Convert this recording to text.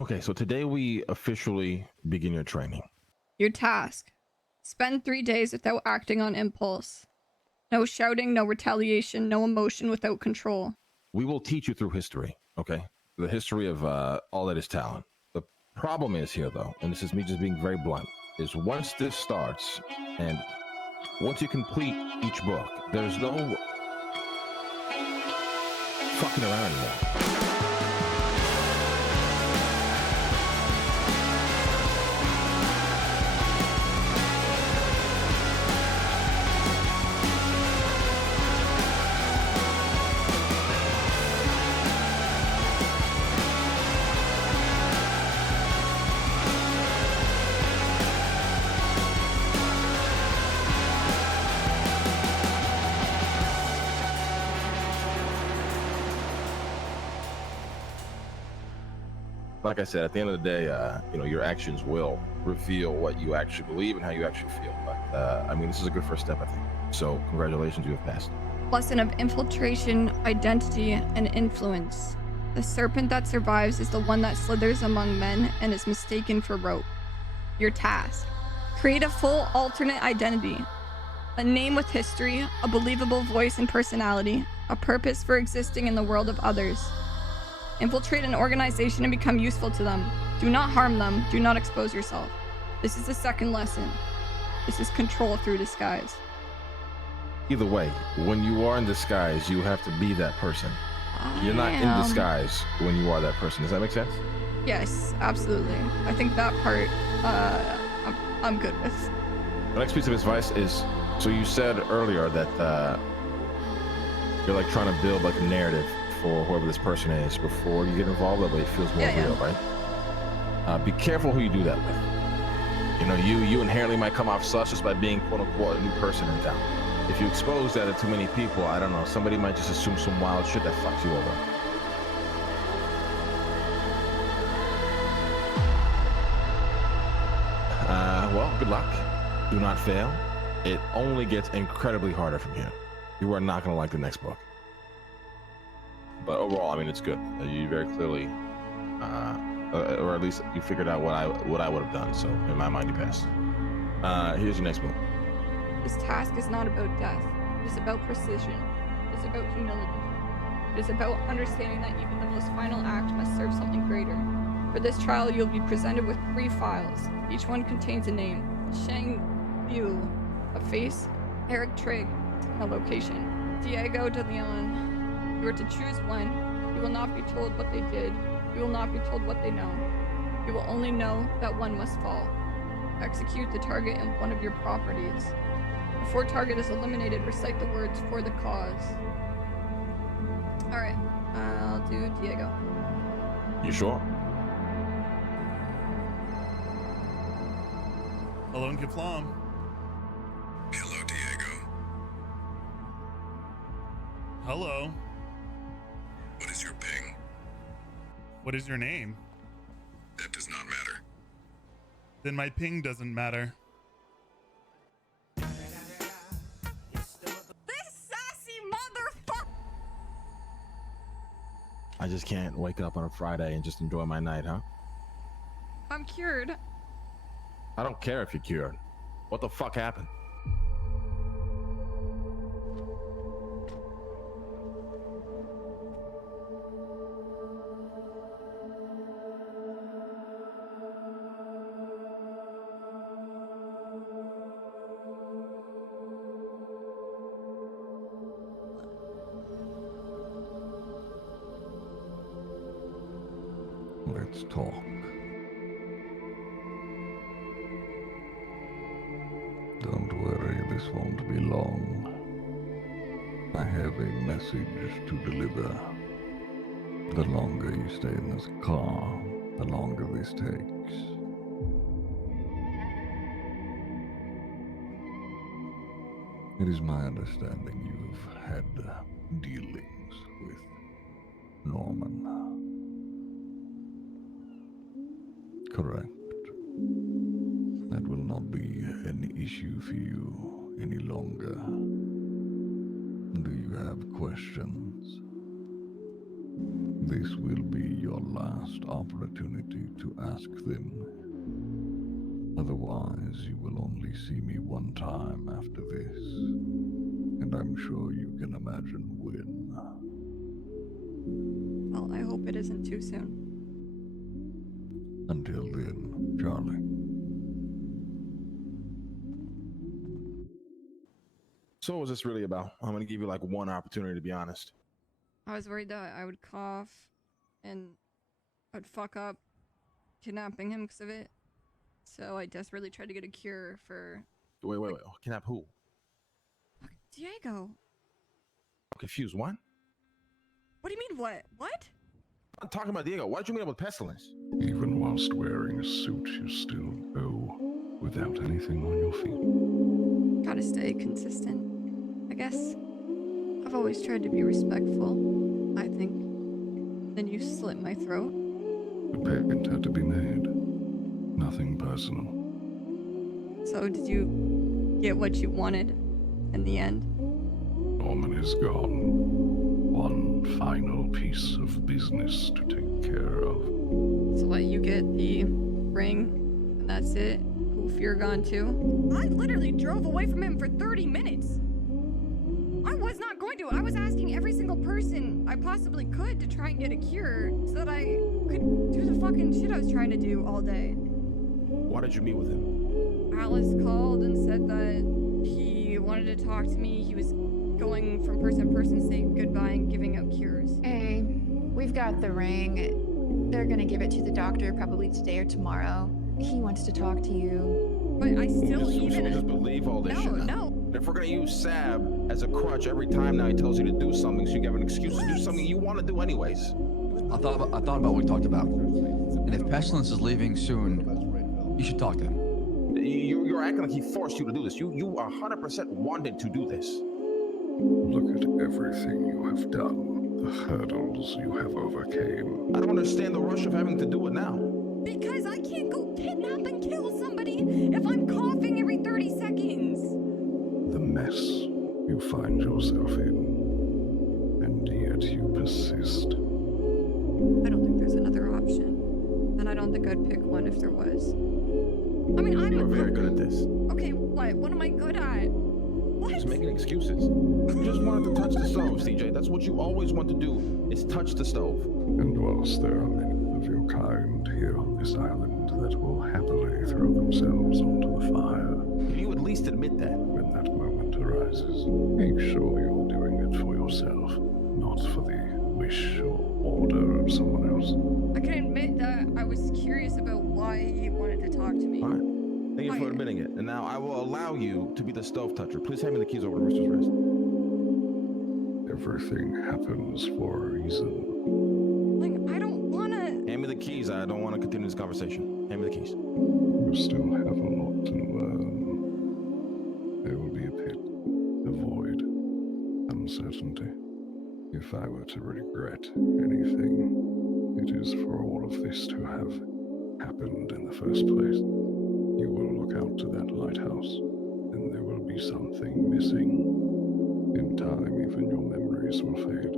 Okay, so today we officially begin your training. Your task. Spend 3 days without acting on impulse. No shouting, no retaliation, no emotion without control. We will teach you through history, okay? The history of all that is Talon. The problem is here, though, and this is me just being very blunt, is once this starts, and once you complete each book, there's no fucking around anymore. Like I said, at the end of the day, your actions will reveal what you actually believe and how you actually feel. But I mean, this is a good first step, I think. So congratulations, you have passed. Lesson of infiltration, identity, and influence. The serpent that survives is the one that slithers among men and is mistaken for rope. Your task. Create a full alternate identity. A name with history, a believable voice and personality, a purpose for existing in the world of others. Infiltrate an organization and become useful to them. Do not harm them. Do not expose yourself. This is the second lesson. This is control through disguise. Either way, when you are in disguise, you have to be that person. You're not in disguise when you are that person. Does that make sense? Yes, absolutely. I think that part I'm good with. The next piece of advice is, so you said earlier that you're like trying to build like a narrative for whoever this person is before you get involved. That way it feels more real, right? Be careful who you do that with. You know, you inherently might come off sus just by being quote unquote a new person in town. If you expose that to too many people, I don't know, somebody might just assume some wild shit that fucks you over. Well, good luck. Do not fail. It only gets incredibly harder from here. You are not going to like the next book. But overall, I mean, it's good. You very clearly, or at least you figured out what I would have done. So in my mind, you passed. Here's your next book. This task is not about death. It is about precision. It is about humility. It is about understanding that even the most final act must serve something greater. For this trial, you'll be presented with 3 files. Each one contains a name: Shang Liu, a face; Eric Trigg, a location; Diego de Leon. You are to choose one. You will not be told what they did. You will not be told what they know. You will only know that one must fall. Execute the target in one of your properties. Before target is eliminated, recite the words "for the cause." Alright, I'll do Diego. You sure? Hello, Kiflam. Hello, Diego. Hello. What is your ping? What is your name? That does not matter. Then my ping doesn't matter. This sassy motherfucker! I just can't wake up on a Friday and just enjoy my night, huh? I'm cured. I don't care if you're cured. What the fuck happened? Let's talk. Don't worry, this won't be long. I have a message to deliver. The longer you stay in this car, the longer this takes. It is my understanding you've had dealings with Norman. Correct. That will not be an issue for you any longer. Do you have questions? This will be your last opportunity ask them. Otherwise, you will only see me one time after this, and I'm sure you can imagine when. Well, I hope it isn't too soon. Until then, Charlie. So what was this really about? I'm gonna give you like one opportunity to be honest. I was worried that I would cough and I'd fuck up kidnapping him because of it. So I desperately tried to get a cure for... Wait. Kidnap who? Diego. I'm confused. What? What do you mean, what? What? I'm talking about Diego. Why did you meet up with Pestilence? Even whilst wearing a suit, you still go without anything on your feet. Gotta stay consistent, I guess. I've always tried to be respectful, I think. Then you slit my throat. The payment had to be made. Nothing personal. So did you get what you wanted in the end? Norman is gone. One final piece of business to take care of. So what, you get the ring, and that's it? Poof, you're gone too? I literally drove away from him for 30 minutes! I was not going to. I was asking every single person I possibly could to try and get a cure so that I could do the fucking shit I was trying to do all day. Why did you meet with him? Alice called and said that he wanted to talk to me. He was going from person to person saying goodbye and giving out cures. Hey, we've got the ring. They're gonna give it to the doctor probably today or tomorrow. He wants to talk to you. But I still So we just believe all this shit now? No. If we're gonna use Sab as a crutch every time now he tells you to do something, so you have an excuse to do something you want to do anyways. I thought about what we talked about. And if Pestilence is leaving soon, you should talk to him. You're acting like he forced you to do this. You 100% wanted to do this. Look at everything you have done, the hurdles you have overcame. I don't understand the rush of having to do it now. Because I can't go kidnap and kill somebody if I'm coughing every 30 seconds. The mess you find yourself in, and yet you persist. I don't think there's another option. And I don't think I'd pick one if there was. I mean, I'm You're very good at this. Okay, what? What am I good at? What? Just making excuses. You just wanted to touch the stove, CJ. That's what you always want to do, is touch the stove. And whilst there are many of your kind here on this island that will happily throw themselves onto the fire, You at least admit that. when that moment arises, make sure you're doing it for yourself, not for the wish or order of someone else. I can admit that I was curious about why he wanted to talk to me. All right. Thank you for admitting it. And now I will allow you to be the stove toucher. Please hand me the keys over to Rooster's Rest. Everything happens for a reason. Like, I don't wanna... Hand me the keys. I don't want to continue this conversation. Hand me the keys. You still have a lot to learn. There will be a pit, a void, uncertainty. If I were to regret anything, it is for all of this to have happened in the first place. You will look out to that lighthouse, and there will be something missing. In time, even your memories will fade.